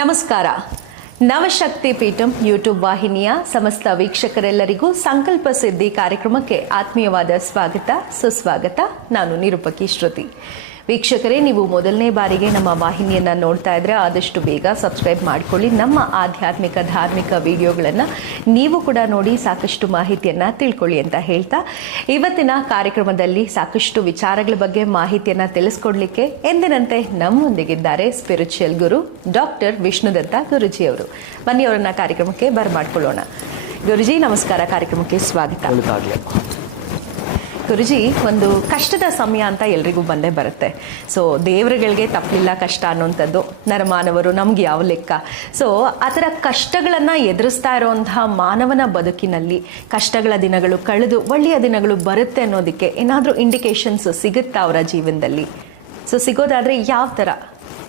ನಮಸ್ಕಾರ. ನವಶಕ್ತಿ ಪೀಠಂ ಯೂಟ್ಯೂಬ್ ವಾಹಿನಿಯ ಸಮಸ್ತ ವೀಕ್ಷಕರೆಲ್ಲರಿಗೂ ಸಂಕಲ್ಪ ಸಿದ್ಧಿ ಕಾರ್ಯಕ್ರಮಕ್ಕೆ ಆತ್ಮೀಯವಾದ ಸ್ವಾಗತ ಸುಸ್ವಾಗತ. ನಾನು ನಿರೂಪಕಿ ಶ್ರುತಿ. ವೀಕ್ಷಕರೇ, ನೀವು ಮೊದಲನೇ ಬಾರಿಗೆ ನಮ್ಮ ವಾಹಿನಿಯನ್ನು ನೋಡ್ತಾ ಇದ್ರೆ ಆದಷ್ಟು ಬೇಗ ಸಬ್ಸ್ಕ್ರೈಬ್ ಮಾಡ್ಕೊಳ್ಳಿ. ನಮ್ಮ ಆಧ್ಯಾತ್ಮಿಕ ಧಾರ್ಮಿಕ ವಿಡಿಯೋಗಳನ್ನು ನೀವು ಕೂಡ ನೋಡಿ ಸಾಕಷ್ಟು ಮಾಹಿತಿಯನ್ನು ತಿಳ್ಕೊಳ್ಳಿ ಅಂತ ಹೇಳ್ತಾ, ಇವತ್ತಿನ ಕಾರ್ಯಕ್ರಮದಲ್ಲಿ ಸಾಕಷ್ಟು ವಿಚಾರಗಳ ಬಗ್ಗೆ ಮಾಹಿತಿಯನ್ನು ತಿಳಿಸ್ಕೊಡ್ಲಿಕ್ಕೆ ಎಂದಿನಂತೆ ನಮ್ಮೊಂದಿಗಿದ್ದಾರೆ ಸ್ಪಿರಿಚುವಲ್ ಗುರು ಡಾಕ್ಟರ್ ವಿಷ್ಣುದತ್ತ ಗುರುಜಿಯವರು. ಬನ್ನಿ ಅವರನ್ನ ಕಾರ್ಯಕ್ರಮಕ್ಕೆ ಬರಮಾಡ್ಕೊಳ್ಳೋಣ. ಗುರುಜಿ ನಮಸ್ಕಾರ, ಕಾರ್ಯಕ್ರಮಕ್ಕೆ ಸ್ವಾಗತ. ಗುರುಜಿ, ಒಂದು ಕಷ್ಟದ ಸಮಯ ಅಂತ ಎಲ್ರಿಗೂ ಬಂದೇ ಬರುತ್ತೆ. ಸೊ ದೇವರುಗಳಿಗೆ ತಪ್ಪಲಿಲ್ಲ ಕಷ್ಟ ಅನ್ನೋಂಥದ್ದು, ನರಮಾನವರು ನಮ್ಗೆ ಯಾವ ಲೆಕ್ಕ. ಸೊ ಆ ಥರ ಕಷ್ಟಗಳನ್ನು ಎದುರಿಸ್ತಾ ಇರೋವಂತಹ ಮಾನವನ ಬದುಕಿನಲ್ಲಿ ಕಷ್ಟಗಳ ದಿನಗಳು ಕಳೆದು ಒಳ್ಳೆಯ ದಿನಗಳು ಬರುತ್ತೆ ಅನ್ನೋದಕ್ಕೆ ಏನಾದರೂ ಇಂಡಿಕೇಶನ್ಸ್ ಸಿಗುತ್ತಾ ಅವರ ಜೀವನದಲ್ಲಿ? ಸೊ ಸಿಗೋದಾದ್ರೆ ಯಾವ ಥರ,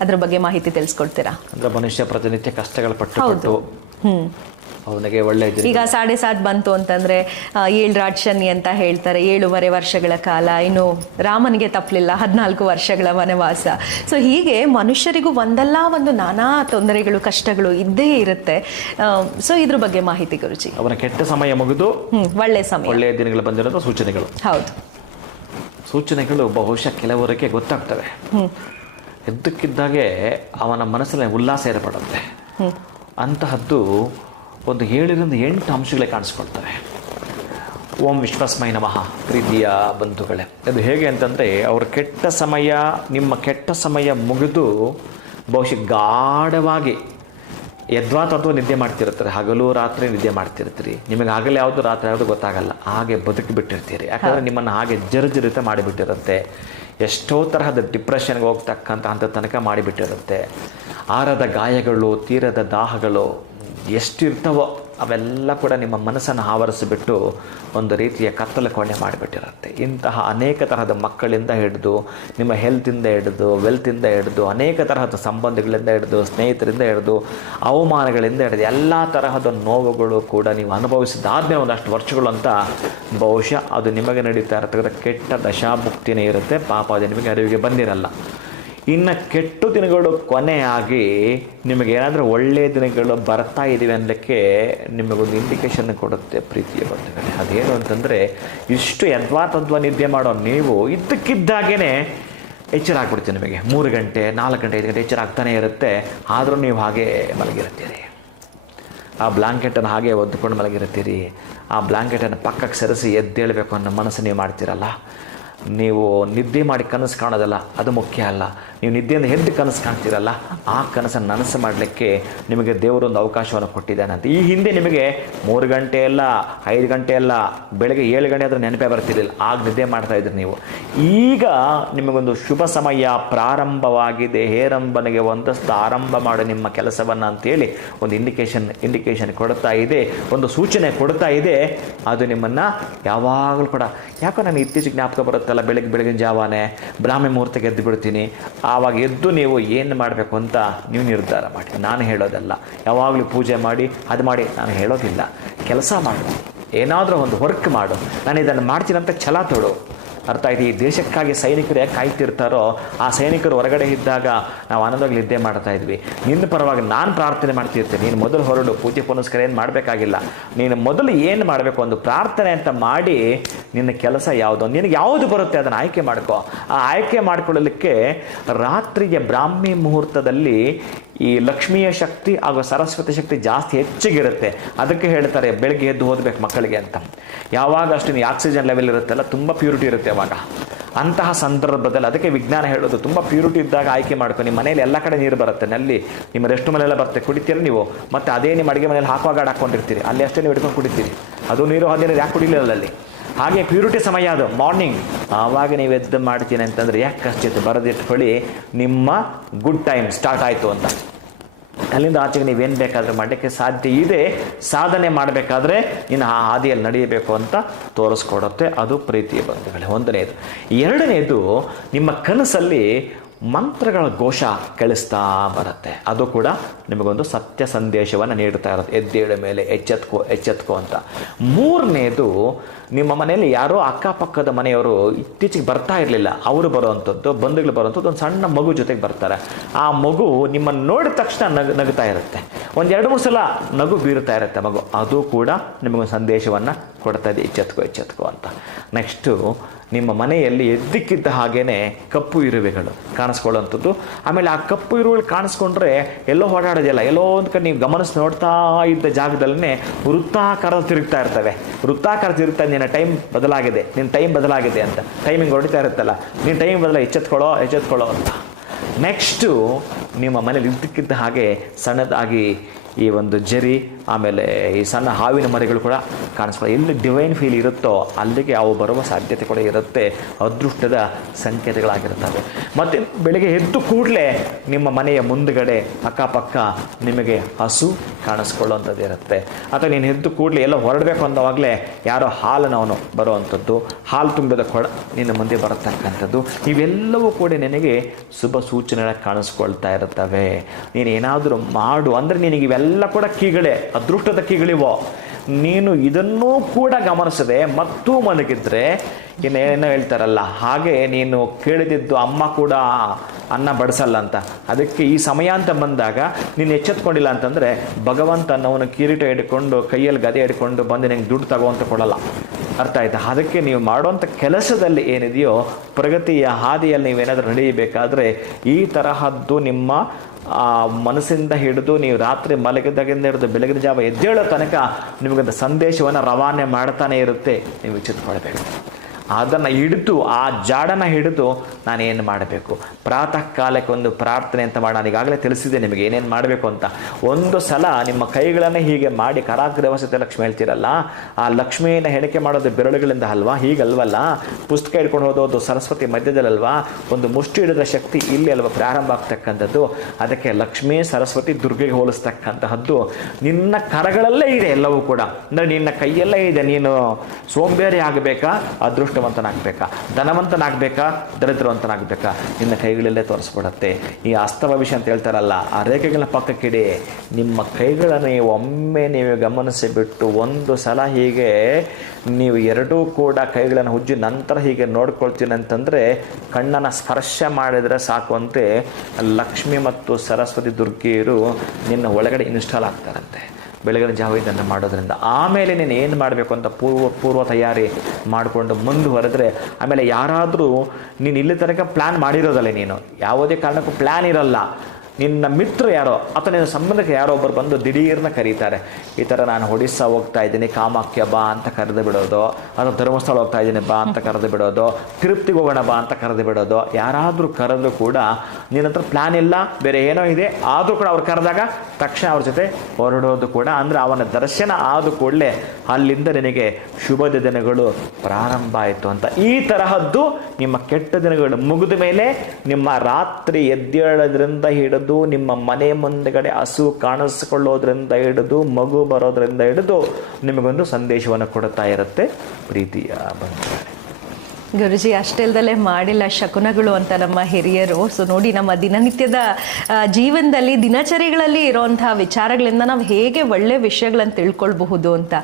ಅದ್ರ ಬಗ್ಗೆ ಮಾಹಿತಿ ತಿಳಿಸ್ಕೊಡ್ತೀರಾ? ಅಂದ್ರೆ ಮನುಷ್ಯ ಪ್ರತಿನಿತ್ಯ ಕಷ್ಟಗಳು ಪಟ್ಟು ಅವನಿಗೆ ಒಳ್ಳೆ ಈಗ 7.7 ಬಂತು ಅಂತಂದ್ರೆ 7 ರಾಜ ಶನಿ ಅಂತ ಹೇಳ್ತಾರೆ. 7.5 ವರ್ಷಗಳ ಕಾಲ. ಇನ್ನು ರಾಮನಿಗೆ ತಪ್ಪಲಿಲ್ಲ 14 ವರ್ಷಗಳ ವನವಾಸ. ಸೊ ಹೀಗೆ ಮನುಷ್ಯರಿಗೂ ಒಂದಲ್ಲ ಒಂದು ನಾನಾ ತೊಂದರೆಗಳು ಕಷ್ಟಗಳು ಇದ್ದೇ ಇರುತ್ತೆ. ಸೊ ಇದ್ರ ಬಗ್ಗೆ ಮಾಹಿತಿ ಗುರುಜಿ. ಅವನ ಕೆಟ್ಟ ಸಮಯ ಮುಗಿದು ಒಳ್ಳೆ ಸಮಯ, ಒಳ್ಳೆಯ ದಿನಗಳು ಬಂದಿರೋದು ಸೂಚನೆಗಳು. ಹೌದು, ಸೂಚನೆಗಳು ಬಹುಶಃ ಕೆಲವರಿಗೆ ಗೊತ್ತಾಗ್ತವೆ. ಎದ್ದಕ್ಕಿದ್ದಾಗೆ ಅವನ ಮನಸ್ಸಿನಲ್ಲಿ ಉಲ್ಲಾಸ ಏರ್ಪಡುತ್ತೆ. ಅಂತಹದ್ದು ಒಂದು 7 ಅಂಶಗಳೇ ಕಾಣಿಸ್ಕೊಳ್ತವೆ. ಓಂ ವಿಶ್ವಸ್ಮೈ ನಮಃ. ಪ್ರೀತಿಯ ಬಂಧುಗಳೇ, ಅದು ಹೇಗೆ ಅಂತಂದರೆ, ಅವ್ರ ಕೆಟ್ಟ ಸಮಯ, ನಿಮ್ಮ ಕೆಟ್ಟ ಸಮಯ ಮುಗಿದು ಬಹುಶಃ ಗಾಢವಾಗಿ ಯದ್ವಾತತ್ವ ನಿದ್ದೆ ಮಾಡ್ತಿರ್ತಾರೆ. ಹಗಲು ರಾತ್ರಿ ನಿದ್ದೆ ಮಾಡ್ತಿರ್ತೀರಿ. ನಿಮಗೆ ಹಗಲು ಯಾವುದು ರಾತ್ರಿ ಯಾವುದು ಗೊತ್ತಾಗಲ್ಲ. ಹಾಗೆ ಬದುಕಿ ಬಿಟ್ಟಿರ್ತೀರಿ. ಯಾಕಂದರೆ ನಿಮ್ಮನ್ನು ಹಾಗೆ ಜರ್ಜರಿತ ಮಾಡಿಬಿಟ್ಟಿರುತ್ತೆ. ಎಷ್ಟೋ ತರಹದ ಡಿಪ್ರೆಷನ್ಗೆ ಹೋಗ್ತಕ್ಕಂಥ ತನಕ ಮಾಡಿಬಿಟ್ಟಿರುತ್ತೆ. ಆರದ ಗಾಯಗಳು, ತೀರದ ದಾಹಗಳು ಎಷ್ಟಿರ್ತವೋ ಅವೆಲ್ಲ ಕೂಡ ನಿಮ್ಮ ಮನಸ್ಸನ್ನು ಆವರಿಸಿಬಿಟ್ಟು ಒಂದು ರೀತಿಯ ಕತ್ತಲ ಕೋಣೆ ಮಾಡಿಬಿಟ್ಟಿರುತ್ತೆ. ಇಂತಹ ಅನೇಕ ತರಹದ ಮಕ್ಕಳಿಂದ ಹಿಡಿದು, ನಿಮ್ಮ ಹೆಲ್ತಿಂದ ಹಿಡಿದು, ವೆಲ್ತಿಂದ ಹಿಡಿದು, ಅನೇಕ ತರಹದ ಸಂಬಂಧಗಳಿಂದ ಹಿಡಿದು, ಸ್ನೇಹಿತರಿಂದ ಹಿಡಿದು, ಅವಮಾನಗಳಿಂದ ಹಿಡಿದು ಎಲ್ಲ ತರಹದ ನೋವುಗಳು ಕೂಡ ನೀವು ಅನುಭವಿಸಿದಾದ್ಮೇಲೆ ಒಂದಷ್ಟು ವರ್ಷಗಳು ಅಂತ ಬಹುಶಃ ಅದು ನಿಮಗೆ ನಡೀತಾ ಇರತಕ್ಕಂಥ ಕೆಟ್ಟ ದಶಾಭುಕ್ತಿನೇ ಇರುತ್ತೆ. ಪಾಪ ಅದು ನಿಮಗೆ ಅರಿವಿಗೆ ಬಂದಿರಲ್ಲ. ಇನ್ನು ಕೆಟ್ಟ ದಿನಗಳು ಕೊನೆಯಾಗಿ ನಿಮಗೇನಾದರೂ ಒಳ್ಳೆಯ ದಿನಗಳು ಬರ್ತಾ ಇದ್ದೀವಿ ಅನ್ನಲಿಕ್ಕೆ ನಿಮಗೊಂದು ಇಂಡಿಕೇಶನ್ ಕೊಡುತ್ತೆ ಪ್ರೀತಿಯ ಬಂಧುಗಳೇ. ಅದೇನು ಅಂತಂದರೆ, ಇಷ್ಟು ಯದ್ವಾತದ್ವಾ ನಿದ್ದೆ ಮಾಡೋ ನೀವು ಇದ್ದಕ್ಕಿದ್ದಾಗೇ ಎಚ್ಚರ ಆಗ್ಬಿಡ್ತೀವಿ. ನಿಮಗೆ 3 ಗಂಟೆ 4 ಗಂಟೆ 5 ಗಂಟೆ ಎಚ್ಚರ ಆಗ್ತಾನೇ ಇರುತ್ತೆ. ಆದರೂ ನೀವು ಹಾಗೇ ಮಲಗಿರ್ತೀರಿ. ಆ ಬ್ಲ್ಯಾಂಕೆಟನ್ನು ಹಾಗೆ ಒದ್ದುಕೊಂಡು ಮಲಗಿರ್ತೀರಿ. ಆ ಬ್ಲ್ಯಾಂಕೆಟನ್ನು ಪಕ್ಕಕ್ಕೆ ಸರಿಸಿ ಎದ್ದೇಳಬೇಕು ಅನ್ನೋ ಮನಸ್ಸು ನೀವು ಮಾಡ್ತೀರಲ್ಲ. ನೀವು ನಿದ್ದೆ ಮಾಡಿ ಕನಸು ಕಾಣೋದಲ್ಲ, ಅದು ಮುಖ್ಯ ಅಲ್ಲ. ನೀವು ನಿದ್ದೆಯಿಂದ ಎದ್ದು ಕನಸು ಕಾಣ್ತೀರಲ್ಲ, ಆ ಕನಸನ್ನು ನನಸು ಮಾಡಲಿಕ್ಕೆ ನಿಮಗೆ ದೇವರೊಂದು ಅವಕಾಶವನ್ನು ಕೊಟ್ಟಿದ್ದಾನೆ ಅಂತ. ಈ ಹಿಂದೆ ನಿಮಗೆ 3 ಗಂಟೆ ಎಲ್ಲ 5 ಗಂಟೆ ಎಲ್ಲ ಬೆಳಗ್ಗೆ 7 ಗಂಟೆ ಆದರೆ ನೆನಪೇ ಬರ್ತಿರಲಿಲ್ಲ. ಆಗ ನಿದ್ದೆ ಮಾಡ್ತಾಯಿದ್ರಿ ನೀವು. ಈಗ ನಿಮಗೊಂದು ಶುಭ ಸಮಯ ಪ್ರಾರಂಭವಾಗಿದೆ. ಹೇರಂಬನಿಗೆ ಒಂದಷ್ಟು ಆರಂಭ ಮಾಡಿ ನಿಮ್ಮ ಕೆಲಸವನ್ನು ಅಂತೇಳಿ ಒಂದು ಇಂಡಿಕೇಶನ್ ಕೊಡ್ತಾ ಇದೆ, ಒಂದು ಸೂಚನೆ ಕೊಡ್ತಾ ಇದೆ. ಅದು ನಿಮ್ಮನ್ನು ಯಾವಾಗಲೂ ಕೂಡ, ಯಾಕೋ ನಾನು ಇತ್ತೀಚೆಗೆ ಜ್ಞಾಪಕ ಬರುತ್ತಲ್ಲ, ಬೆಳಗಿನ ಜಾವಾನೆ ಬ್ರಾಹ್ಮಿ ಮುಹೂರ್ತಕ್ಕೆ ಎದ್ದು ಬಿಡ್ತೀನಿ. ಆವಾಗ ಎದ್ದು ನೀವು ಏನು ಮಾಡಬೇಕು ಅಂತ ನೀವು ನಿರ್ಧಾರ ಮಾಡಿ. ನಾನು ಹೇಳೋದಲ್ಲ. ಯಾವಾಗಲೂ ಪೂಜೆ ಮಾಡಿ ಅದು ಮಾಡಿ ನಾನು ಹೇಳೋದಿಲ್ಲ. ಕೆಲಸ ಮಾಡು, ಏನಾದರೂ ಒಂದು ವರ್ಕ್ ಮಾಡು. ನಾನು ಇದನ್ನು ಮಾಡ್ತೀನಂತ ಛಲ ತೊಡು. ಅರ್ಥ ಆಯ್ತು? ಈ ದೇಶಕ್ಕಾಗಿ ಸೈನಿಕರು ಯಾಕೆ ಕಾಯ್ತಿರ್ತಾರೋ, ಆ ಸೈನಿಕರು ಹೊರಗಡೆ ಇದ್ದಾಗ ನಾವು ಆನಂದವಾಗಿ ನಿದ್ದೆ ಮಾಡ್ತಾ ಇದ್ವಿ. ನಿನ್ನ ಪರವಾಗಿ ನಾನು ಪ್ರಾರ್ಥನೆ ಮಾಡ್ತಿರ್ತೀನಿ. ನೀನು ಮೊದಲು ಹೊರಡು, ಪೂಜೆ ಪುನಸ್ಕಾರ ಏನು ಮಾಡಬೇಕಾಗಿಲ್ಲ. ನೀನು ಮೊದಲು ಏನು ಮಾಡಬೇಕು, ಒಂದು ಪ್ರಾರ್ಥನೆ ಅಂತ ಮಾಡಿ ನಿನ್ನ ಕೆಲಸ ಯಾವುದು, ನಿನಗೆ ಯಾವುದು ಬರುತ್ತೆ ಅದನ್ನು ಆಯ್ಕೆ ಮಾಡ್ಕೋ. ಆ ಆಯ್ಕೆ ಮಾಡ್ಕೊಳ್ಳಲಿಕ್ಕೆ ರಾತ್ರಿಯ ಬ್ರಾಹ್ಮಿ ಮುಹೂರ್ತದಲ್ಲಿ ಈ ಲಕ್ಷ್ಮಿಯ ಶಕ್ತಿ ಹಾಗೂ ಸರಸ್ವತಿ ಶಕ್ತಿ ಜಾಸ್ತಿ ಹೆಚ್ಚಿಗಿರುತ್ತೆ. ಅದಕ್ಕೆ ಹೇಳ್ತಾರೆ ಬೆಳಗ್ಗೆ ಎದ್ದು ಓದಬೇಕು ಮಕ್ಕಳಿಗೆ ಅಂತ. ಯಾವಾಗ ಅಷ್ಟು ಆಕ್ಸಿಜನ್ ಲೆವೆಲ್ ಇರುತ್ತಲ್ಲ, ತುಂಬ ಪ್ಯೂರಿಟಿ ಇರುತ್ತೆ ಅವಾಗ. ಅಂತಹ ಸಂದರ್ಭದಲ್ಲಿ ಅದಕ್ಕೆ ವಿಜ್ಞಾನ ಹೇಳೋದು, ತುಂಬ ಪ್ಯೂರಿಟಿ ಇದ್ದಾಗ ಆಯ್ಕೆ ಮಾಡ್ಕೊ. ನಿಮ್ಮ ಮನೇಲಿ ಎಲ್ಲ ಕಡೆ ನೀರು ಬರುತ್ತೆ, ನಲ್ಲಿ ನಿಮ್ಮ ರೆಸ್ಟ್ ಮನೆಯೆಲ್ಲ ಬರುತ್ತೆ, ಕುಡಿತೀರಿ ನೀವು. ಮತ್ತು ಅದೇ ನಿಮ್ಮ ಅಡುಗೆ ಮನೇಲಿ ಹಾಕುವಾಗ ಹಾಕ್ಕೊಂಡಿರ್ತೀರಿ, ಅಲ್ಲಿ ಅಷ್ಟೇ ನೀವು ಹಿಡ್ಕೊಂಡು ಕುಡಿತೀರಿ. ಅದು ನೀರು ಅದೇ ಯಾಕೆ ಕುಡಿಲಿಲ್ಲ ಅಲ್ಲಿ. ಹಾಗೆ ಪ್ಯೂರಿಟಿ ಸಮಯ ಅದು ಮಾರ್ನಿಂಗ್. ಆವಾಗ ನೀವು ಎದ್ದು ಮಾಡ್ತೀನಿ ಅಂತಂದರೆ ಯಾಕೆ ಕಷ್ಟ ಬರೆದಿಟ್ಕೊಳ್ಳಿ, ನಿಮ್ಮ ಗುಡ್ ಟೈಮ್ ಸ್ಟಾರ್ಟ್ ಆಯಿತು ಅಂತ. ಅಲ್ಲಿಂದ ಆಚೆಗೆ ನೀವೇನು ಬೇಕಾದರೂ ಮಾಡಲಿಕ್ಕೆ ಸಾಧ್ಯ ಇದೆ. ಸಾಧನೆ ಮಾಡಬೇಕಾದ್ರೆ ಇನ್ನು ಆ ಹಾದಿಯಲ್ಲಿ ನಡೆಯಬೇಕು ಅಂತ ತೋರಿಸ್ಕೊಡುತ್ತೆ. ಅದು ಪ್ರೀತಿಯ ಬಂಧುಗಳೇ, 1ನೇದು. 2ನೇದು, ನಿಮ್ಮ ಕನಸಲ್ಲಿ ಮಂತ್ರಗಳ ಘೋಷ ಕೇಳಿಸ್ತಾ ಬರುತ್ತೆ. ಅದು ಕೂಡ ನಿಮಗೊಂದು ಸತ್ಯ ಸಂದೇಶವನ್ನು ನೀಡ್ತಾ ಇರುತ್ತೆ. ಎದ್ದೇಳ ಮೇಲೆ ಎಚ್ಚೆತ್ಕೋ ಎಚ್ಚೆತ್ಕೋ ಅಂತ. ಮೂರನೇದು, ನಿಮ್ಮ ಮನೆಯಲ್ಲಿ ಯಾರೋ ಅಕ್ಕಪಕ್ಕದ ಮನೆಯವರು ಇತ್ತೀಚೆಗೆ ಬರ್ತಾ ಇರಲಿಲ್ಲ, ಅವರು ಬರುವಂಥದ್ದು, ಬಂಧುಗಳು ಬರುವಂಥದ್ದು, ಒಂದು ಸಣ್ಣ ಮಗು ಜೊತೆಗೆ ಬರ್ತಾರೆ. ಆ ಮಗು ನಿಮ್ಮನ್ನು ನೋಡಿದ ತಕ್ಷಣ ನಗುತ್ತಾ ಇರುತ್ತೆ. ಒಂದು 2-3 ಸಲ ನಗು ಬೀರುತ್ತಾ ಇರುತ್ತೆ ಮಗು. ಅದು ಕೂಡ ನಿಮಗೊಂದು ಸಂದೇಶವನ್ನು ಕೊಡ್ತಾ ಇದೆ, ಎಚ್ಚೆತ್ಕೋ ಎಚ್ಚೆತ್ಕೋ ಅಂತ. ನೆಕ್ಸ್ಟು, ನಿಮ್ಮ ಮನೆಯಲ್ಲಿ ಎದ್ದಕ್ಕಿದ್ದ ಹಾಗೇ ಕಪ್ಪು ಇರುವೆಗಳು ಕಾಣಿಸ್ಕೊಳ್ಳುವಂಥದ್ದು. ಆಮೇಲೆ ಆ ಕಪ್ಪು ಇರುವೆಗಳು ಕಾಣಿಸ್ಕೊಂಡ್ರೆ ಎಲ್ಲೋ ಓಡಾಡೋದಿಲ್ಲ, ಎಲ್ಲೋ ಒಂದು ಕಡೆ ನೀವು ಗಮನಿಸಿ ನೋಡ್ತಾ ಇದ್ದ ಜಾಗದಲ್ಲೇ ವೃತ್ತಾಕಾರ ತಿರುಗ್ತಾ ಇರ್ತವೆ. ವೃತ್ತಾಕಾರ ತಿರುಗ್ತಾ ನಿನ್ನ ಟೈಮ್ ಬದಲಾಗಿದೆ, ನಿನ್ನ ಟೈಮ್ ಬದಲಾಗಿದೆ ಅಂತ ಟೈಮಿಂಗ್ ಹೊಡಿತಾ ಇರುತ್ತಲ್ಲ, ನಿನ್ನ ಟೈಮ್ ಬದಲ ಎಚ್ಚೆತ್ಕೊಳ್ಳೋ ಎಚ್ಚೆತ್ಕೊಳ್ಳೋ ಅಂತ. ನೆಕ್ಸ್ಟು, ನಿಮ್ಮ ಮನೇಲಿ ಇದ್ದಕ್ಕಿದ್ದ ಹಾಗೆ ಸಣ್ಣದಾಗಿ ಈ ಒಂದು ಜರಿ, ಆಮೇಲೆ ಈ ಸಣ್ಣ ಹಾವಿನ ಮರಿಗಳು ಕೂಡ ಕಾಣಿಸ್ಕೊಳ್ಳೋ. ಎಲ್ಲಿ ಡಿವೈನ್ ಫೀಲ್ ಇರುತ್ತೋ ಅಲ್ಲಿಗೆ ಅವು ಬರುವ ಸಾಧ್ಯತೆ ಕೂಡ ಇರುತ್ತೆ. ಅದೃಷ್ಟದ ಸಂಕೇತಗಳಾಗಿರ್ತವೆ. ಮತ್ತು ಬೆಳಗ್ಗೆ ಎದ್ದು ಕೂಡಲೇ ನಿಮ್ಮ ಮನೆಯ ಮುಂದುಗಡೆ ಅಕ್ಕಪಕ್ಕ ನಿಮಗೆ ಹಸು ಕಾಣಿಸ್ಕೊಳ್ಳುವಂಥದ್ದು ಇರುತ್ತೆ. ಅಥವಾ ನೀನು ಎದ್ದು ಕೂಡಲೇ ಎಲ್ಲ ಹೊರಡಬೇಕು ಅಂದವಾಗಲೇ ಯಾರೋ ಹಾಲನವನು ಬರುವಂಥದ್ದು, ಹಾಲು ತುಂಬಿದ ಕೊಡ ನಿನ್ನ ಮುಂದೆ ಬರತಕ್ಕಂಥದ್ದು, ಇವೆಲ್ಲವೂ ಕೂಡ ನಿನಗೆ ಶುಭ ಸೂಚನೆಗಳ ಕಾಣಿಸ್ಕೊಳ್ತಾ ಇರುತ್ತವೆ. ನೀನು ಏನಾದರೂ ಮಾಡು ಅಂದರೆ ನಿನಗೆ ಇವೆಲ್ಲ ಕೂಡ ಕೀಗಳೇ, ಅದೃಷ್ಟದ ಕೀಗಳಿವೋ. ನೀನು ಇದನ್ನೂ ಕೂಡ ಗಮನಿಸದೆ ಮತ್ತೂ ಮಲಗಿದ್ರೆ ಇನ್ನೇನೋ ಹೇಳ್ತಾರಲ್ಲ ಹಾಗೆ, ನೀನು ಕೇಳಿದಿದ್ದು ಅಮ್ಮ ಕೂಡ ಅನ್ನ ಬಡಿಸಲ್ಲ ಅಂತ. ಅದಕ್ಕೆ ಈ ಸಮಯ ಅಂತ ಬಂದಾಗ ನೀನು ಎಚ್ಚೆತ್ಕೊಂಡಿಲ್ಲ ಅಂತಂದರೆ ಭಗವಂತ ಅನ್ನೋನು ಕಿರೀಟ ಹಿಡ್ಕೊಂಡು ಕೈಯಲ್ಲಿ ಗದೆ ಹಿಡ್ಕೊಂಡು ಬಂದು ನಿಂಗೆ ದುಡ್ಡು ತಗೋಂತ ಕೊಡಲ್ಲ. ಅರ್ಥ ಆಯ್ತಾ? ಅದಕ್ಕೆ ನೀವು ಮಾಡುವಂಥ ಕೆಲಸದಲ್ಲಿ ಏನಿದೆಯೋ ಪ್ರಗತಿಯ ಹಾದಿಯಲ್ಲಿ ನೀವೇನಾದರೂ ನಡೆಯಬೇಕಾದ್ರೆ ಈ ತರಹದ್ದು ನಿಮ್ಮ ಮನಸ್ಸಿಂದ ಹಿಡಿದು ನೀವು ರಾತ್ರಿ ಮಲಗಿದಾಗಿಂದ ಹಿಡಿದು ಬೆಳಗಿನ ಜಾವ ಎದ್ದೇಳೋ ತನಕ ನಿಮಗಂತ ಸಂದೇಶವನ್ನು ರವಾನೆ ಮಾಡ್ತಾನೆ ಇರುತ್ತೆ. ನೀವು ಎಚ್ಚೆತ್ಕೊಳ್ಬೇಕು. ಅದನ್ನು ಹಿಡಿದು, ಆ ಜಾಡನ್ನು ಹಿಡಿದು ನಾನೇನು ಮಾಡಬೇಕು, ಪ್ರಾತಃ ಕಾಲಕ್ಕೆ ಒಂದು ಪ್ರಾರ್ಥನೆ ಅಂತ ಮಾಡಿ ನಾನು ಈಗಾಗಲೇ ತಿಳಿಸಿದ್ದೆ ನಿಮಗೆ ಏನೇನು ಮಾಡಬೇಕು ಅಂತ. ಒಂದು ಸಲ ನಿಮ್ಮ ಕೈಗಳನ್ನೇ ಹೀಗೆ ಮಾಡಿ ಕರಾಗ್ರವಸತೆ ಲಕ್ಷ್ಮಿ ಹೇಳ್ತೀರಲ್ಲ, ಆ ಲಕ್ಷ್ಮಿಯನ್ನು ಹೆಣಿಕೆ ಮಾಡೋದು ಬೆರಳುಗಳಿಂದ ಅಲ್ವಾ, ಹೀಗಲ್ವಲ್ಲ. ಪುಸ್ತಕ ಹಿಡ್ಕೊಂಡು ಹೋದೋದು ಸರಸ್ವತಿ ಮಧ್ಯದಲ್ಲಲ್ವಾ, ಒಂದು ಮುಷ್ಟಿ ಹಿಡಿದ ಶಕ್ತಿ ಇಲ್ಲಿ ಅಲ್ವಾ ಪ್ರಾರಂಭ ಆಗ್ತಕ್ಕಂಥದ್ದು. ಅದಕ್ಕೆ ಲಕ್ಷ್ಮೀ ಸರಸ್ವತಿ ದುರ್ಗೆಗೆ ಹೋಲಿಸ್ತಕ್ಕಂತಹದ್ದು ನಿನ್ನ ಕರಗಳಲ್ಲೇ ಇದೆ ಎಲ್ಲವೂ ಕೂಡ. ಅಂದರೆ ನಿನ್ನ ಕೈಯಲ್ಲೇ ಇದೆ. ನೀನು ಸೋಂಬೇರಿ ಆಗಬೇಕಾ, ಅದೃಷ್ಟವಂತನಾಗಬೇಕಾ, ಧನವಂತನಾಗಬೇಕಾ, ದರಿದ್ರವಂತನಾಗಬೇಕಾ, ನಿನ್ನ ಕೈಗಳಲ್ಲೇ ತೋರಿಸ್ಬಿಡತ್ತೆ. ಈ ಅಸ್ತವ ವಿಷಯ ಅಂತ ಹೇಳ್ತಾರಲ್ಲ, ಆ ರೇಖೆಗಳ ಪಕ್ಕಕ್ಕಿಡಿ. ನಿಮ್ಮ ಕೈಗಳನ್ನು ಒಮ್ಮೆ ನೀವು ಗಮನಿಸಿಬಿಟ್ಟು ಒಂದು ಸಲ ಹೀಗೆ ನೀವು ಎರಡೂ ಕೂಡ ಕೈಗಳನ್ನು ಉಜ್ಜಿ ನಂತರ ಹೀಗೆ ನೋಡ್ಕೊಳ್ತೀನಿ ಅಂತಂದರೆ ಕಣ್ಣನ್ನು ಸ್ಪರ್ಶ ಮಾಡಿದರೆ ಸಾಕುವಂತೆ ಲಕ್ಷ್ಮಿ ಮತ್ತು ಸರಸ್ವತಿ ದುರ್ಗಿಯರು ನಿನ್ನ ಒಳಗಡೆ ಇನ್ಸ್ಟಾಲ್ ಆಗ್ತಾರಂತೆ ಬೆಳಗಿನ ಜಾವ ಇದನ್ನು ಮಾಡೋದ್ರಿಂದ. ಆಮೇಲೆ ನೀನು ಏನು ಮಾಡಬೇಕು ಅಂತ ಪೂರ್ವ ತಯಾರಿ ಮಾಡಿಕೊಂಡು ಮುಂದುವರೆದ್ರೆ, ಆಮೇಲೆ ಯಾರಾದರೂ ನೀನು ಇಲ್ಲಿ ತನಕ ಪ್ಲ್ಯಾನ್ ಮಾಡಿರೋದಲ್ಲ, ನೀನು ಯಾವುದೇ ಕಾರಣಕ್ಕೂ ಪ್ಲ್ಯಾನ್ ಇರಲ್ಲ, ನಿನ್ನ ಮಿತ್ರ ಯಾರೋ ಅಥವಾ ನಿನ್ನ ಸಂಬಂಧಕ್ಕೆ ಯಾರೋ ಒಬ್ಬರು ಬಂದು ದಿಢೀರ್ನ ಕರೀತಾರೆ. ಈ ಥರ ನಾನು ಒಡಿಸ್ಸಾ ಹೋಗ್ತಾ ಇದ್ದೀನಿ, ಕಾಮಾಖ್ಯ ಬಾ ಅಂತ ಕರೆದು ಬಿಡೋದು, ಅಥವಾ ಧರ್ಮಸ್ಥಳ ಹೋಗ್ತಾ ಇದ್ದೀನಿ ಬಾ ಅಂತ ಕರೆದು ಬಿಡೋದು, ತಿರುಪ್ತಿಗೆ ಹೋಗೋಣ ಬಾ ಅಂತ ಕರೆದು ಬಿಡೋದು. ಯಾರಾದರೂ ಕರೆದ್ರೂ ಕೂಡ ನಿನ್ನ ಹತ್ರ ಪ್ಲ್ಯಾನ್ ಇಲ್ಲ, ಬೇರೆ ಏನೋ ಇದೆ, ಆದರೂ ಕೂಡ ಅವ್ರು ಕರೆದಾಗ ತಕ್ಷಣ ಅವ್ರ ಜೊತೆ ಹೊರಡೋದು ಕೂಡ. ಅಂದರೆ ಅವನ ದರ್ಶನ ಆದ ಕೂಡಲೇ ಅಲ್ಲಿಂದ ನಿನಗೆ ಶುಭದ ದಿನಗಳು ಪ್ರಾರಂಭ ಆಯಿತು ಅಂತ. ಈ ತರಹದ್ದು ನಿಮ್ಮ ಕೆಟ್ಟ ದಿನಗಳು ಮುಗಿದ ಮೇಲೆ ನಿಮ್ಮ ರಾತ್ರಿ ಎದ್ದೇಳೋದ್ರಿಂದ ಹಿಡಿದು ನಿಮ್ಮ ಮನೆ ಮುಂದೆಗಡೆ ಹಸು ಕಾಣಿಸಿಕೊಳ್ಳೋದ್ರಿಂದ ಹಿಡಿದು ಮಗು ಬರೋದ್ರಿಂದ ಹಿಡಿದು ನಿಮಗೊಂದು ಸಂದೇಶವನ್ನು ಕೊಡ್ತಾ ಇರುತ್ತೆ ಪ್ರೀತಿಯ ಬಂಧುಗಳೇ. ಗುರುಜಿ, ಅಷ್ಟೆಲ್ದಲ್ಲೇ ಮಾಡಿಲ್ಲ ಶಕುನಗಳು ಅಂತ ನಮ್ಮ ಹಿರಿಯರು. ಸೊ ನೋಡಿ, ನಮ್ಮ ದಿನನಿತ್ಯದ ಜೀವನದಲ್ಲಿ ದಿನಚರಿಗಳಲ್ಲಿ ಇರೋಂತಹ ವಿಚಾರಗಳಿಂದ ನಾವು ಹೇಗೆ ಒಳ್ಳೆ ವಿಷಯಗಳನ್ನು ತಿಳ್ಕೊಳ್ಬಹುದು ಅಂತ.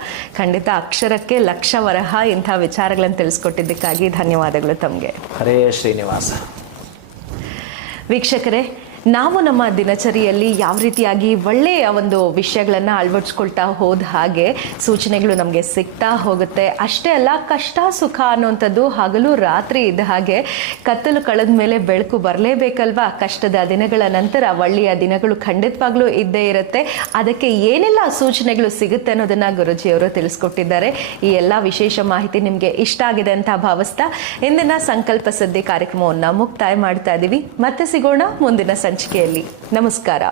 ಖಂಡಿತ ಅಕ್ಷರಕ್ಕೆ ಲಕ್ಷ ವರಹ ಇಂಥ ವಿಚಾರಗಳನ್ನು ತಿಳಿಸ್ಕೊಟ್ಟಿದ್ದಕ್ಕಾಗಿ ಧನ್ಯವಾದಗಳು ತಮಗೆ. ಹರೇ ಶ್ರೀನಿವಾಸ. ವೀಕ್ಷಕರೇ, ನಾವು ನಮ್ಮ ದಿನಚರಿಯಲ್ಲಿ ಯಾವ ರೀತಿಯಾಗಿ ಒಳ್ಳೆಯ ಒಂದು ವಿಷಯಗಳನ್ನು ಅಳವಡಿಸ್ಕೊಳ್ತಾ ಹೋದ ಹಾಗೆ ಸೂಚನೆಗಳು ನಮಗೆ ಸಿಗ್ತಾ ಹೋಗುತ್ತೆ. ಅಷ್ಟೇ ಅಲ್ಲ, ಕಷ್ಟ ಸುಖ ಅನ್ನುವಂಥದ್ದು ಹಗಲು ರಾತ್ರಿ ಇದ್ದ ಹಾಗೆ ಕತ್ತಲು ಕಳೆದ ಮೇಲೆ ಬೆಳಕು ಬರಲೇಬೇಕಲ್ವಾ. ಕಷ್ಟದ ದಿನಗಳ ನಂತರ ಒಳ್ಳೆಯ ದಿನಗಳು ಖಂಡಿತವಾಗ್ಲೂ ಇದ್ದೇ ಇರುತ್ತೆ. ಅದಕ್ಕೆ ಏನೆಲ್ಲ ಸೂಚನೆಗಳು ಸಿಗುತ್ತೆ ಅನ್ನೋದನ್ನ ಗುರುಜಿಯವರು ತಿಳಿಸ್ಕೊಟ್ಟಿದ್ದಾರೆ. ಈ ಎಲ್ಲ ವಿಶೇಷ ಮಾಹಿತಿ ನಿಮಗೆ ಇಷ್ಟ ಆಗಿದೆ ಅಂತ ಭಾವಿಸ್ತಾ ಇಂದಿನ ಸಂಕಲ್ಪ ಸಿದ್ಧಿ ಕಾರ್ಯಕ್ರಮವನ್ನು ಮುಕ್ತಾಯ ಮಾಡ್ತಾ ಇದ್ದೀವಿ. ಮತ್ತೆ ಸಿಗೋಣ ಮುಂದಿನ ಸಂಚಿಕೆಯಲ್ಲಿ. ನಮಸ್ಕಾರ.